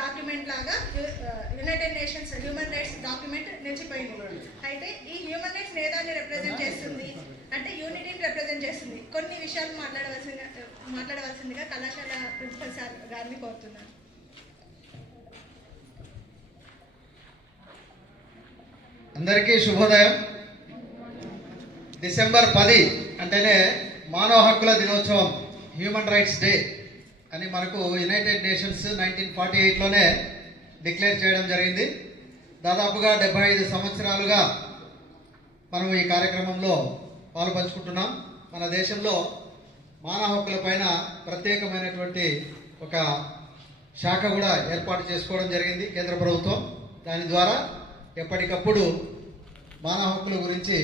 Document లాగా United nations human rights document నిలిచిపోయింది. అయితే ఈ హ్యూమన్ రైట్స్ నేదాన్ని రిప్రజెంట్ చేస్తుంది, అంటే యూనిటీని రిప్రజెంట్ చేస్తుంది. కొన్ని విషయాలు మాట్లాడవలసిందిగా కళాశాల ప్రిన్సిపల్ సార్ గారిని కోరుతున్నాను. అందరికీ శుభోదయం. డిసెంబర్ 10 అంటేనే మానవ హక్కుల దినోత్సవం, హ్యూమన్ రైట్స్ డే అని మనకు యునైటెడ్ నేషన్స్ 1948లోనే డిక్లేర్ చేయడం జరిగింది. దాదాపుగా 75 సంవత్సరాలుగా మనం ఈ కార్యక్రమంలో పాలుపంచుకుంటున్నాం. మన దేశంలో మానవ హక్కుల పైన ప్రత్యేకమైనటువంటి ఒక శాఖ కూడా ఏర్పాటు చేసుకోవడం జరిగింది కేంద్ర ప్రభుత్వం. దాని ద్వారా ఎప్పటికప్పుడు మానవ హక్కుల గురించి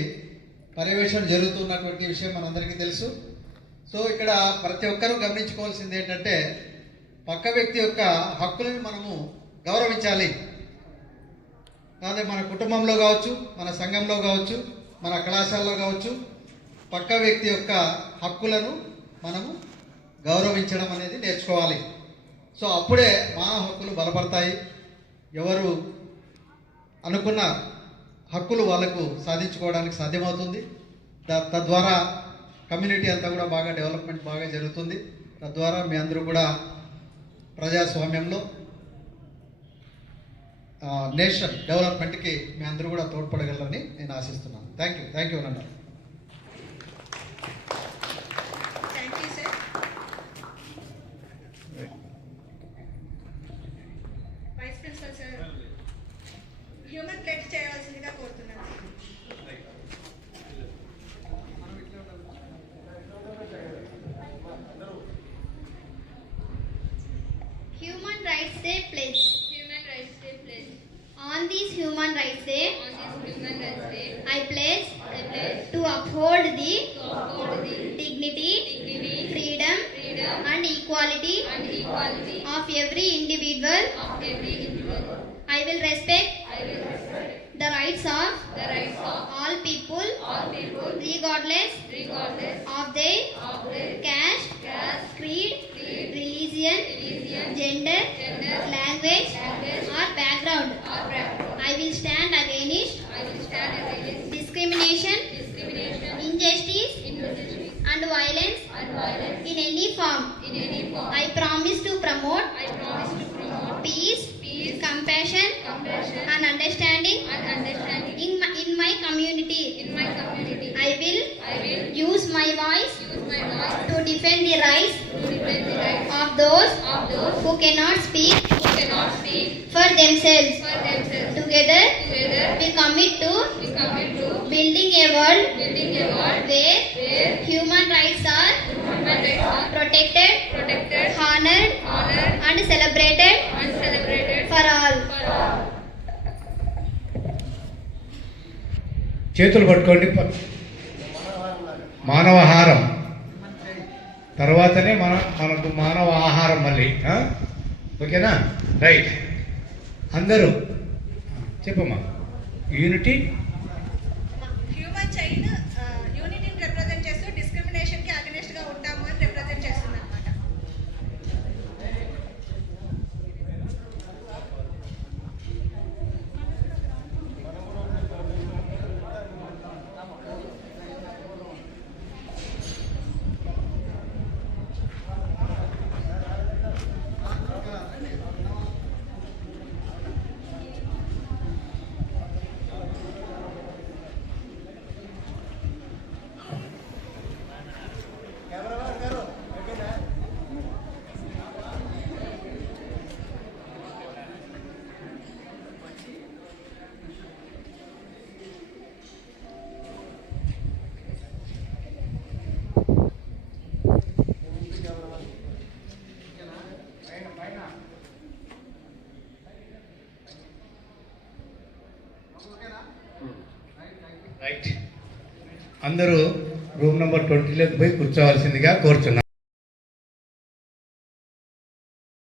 పర్యవేక్షణ జరుగుతున్నటువంటి విషయం మనందరికీ తెలుసు. సో ఇక్కడ ప్రతి ఒక్కరూ గమనించుకోవాల్సింది ఏంటంటే, పక్క వ్యక్తి యొక్క హక్కులను మనము గౌరవించాలి. అదే మన కుటుంబంలో కావచ్చు, మన సంఘంలో కావచ్చు, మన కళాశాలలో కావచ్చు, పక్క వ్యక్తి యొక్క హక్కులను మనము గౌరవించడం అనేది నేర్చుకోవాలి. సో అప్పుడే మానవ హక్కులు బలపడతాయి. ఎవరు అనుకున్న హక్కులు వాళ్ళకు సాధించుకోవడానికి సాధ్యమవుతుంది. తద్వారా కమ్యూనిటీ అంతా కూడా బాగా డెవలప్మెంట్ బాగా జరుగుతుంది. తద్వారా మీ అందరూ కూడా ప్రజాస్వామ్యంలో నేషన్ డెవలప్మెంట్కి మీ అందరూ కూడా తోడ్పడగలరని నేను ఆశిస్తున్నాను. థ్యాంక్ యూ అన్నారు. Vice principal sir human pledge చేయవలసిందిగా కోరుతున్నాను. Human Rights Day pledge. Human Rights Day pledge. On this Human Rights Day, Human Rights Day, I pledge to uphold the dignity, freedom, and equality of every individual. I will respect the rights of all people, regardless of their caste, creed, religion, gender, language, or background. I will stand against discrimination, injustice, and violence in any form. I promise to promote peace, compassion, and understanding in my community. I will use my voice to defend the rights of those who cannot speak for themselves. Together, we commit to building a world where human rights are protected, honored, and celebrated for all. చేతులు పట్టుకోండి. మానవహారం తర్వాతనే మనకు మానవ ఆహారం మళ్ళీ. ఓకేనా? Right. అందరూ చెప్పమ్మా. యూనిటీ, హ్యూమన్ చైన్ యూనిటీని రిప్రజెంట్ చేస్తూ డిస్క్రిమినేషన్కి అగెనిస్ట్గా ఉంటాము అని రిప్రజెంట్ చేస్తుంది అనమాట. రైట్. అందరూ రూమ్ నెంబర్ 20లోకి పోయి కూర్చోవలసిందిగా కోరుచున్నాను.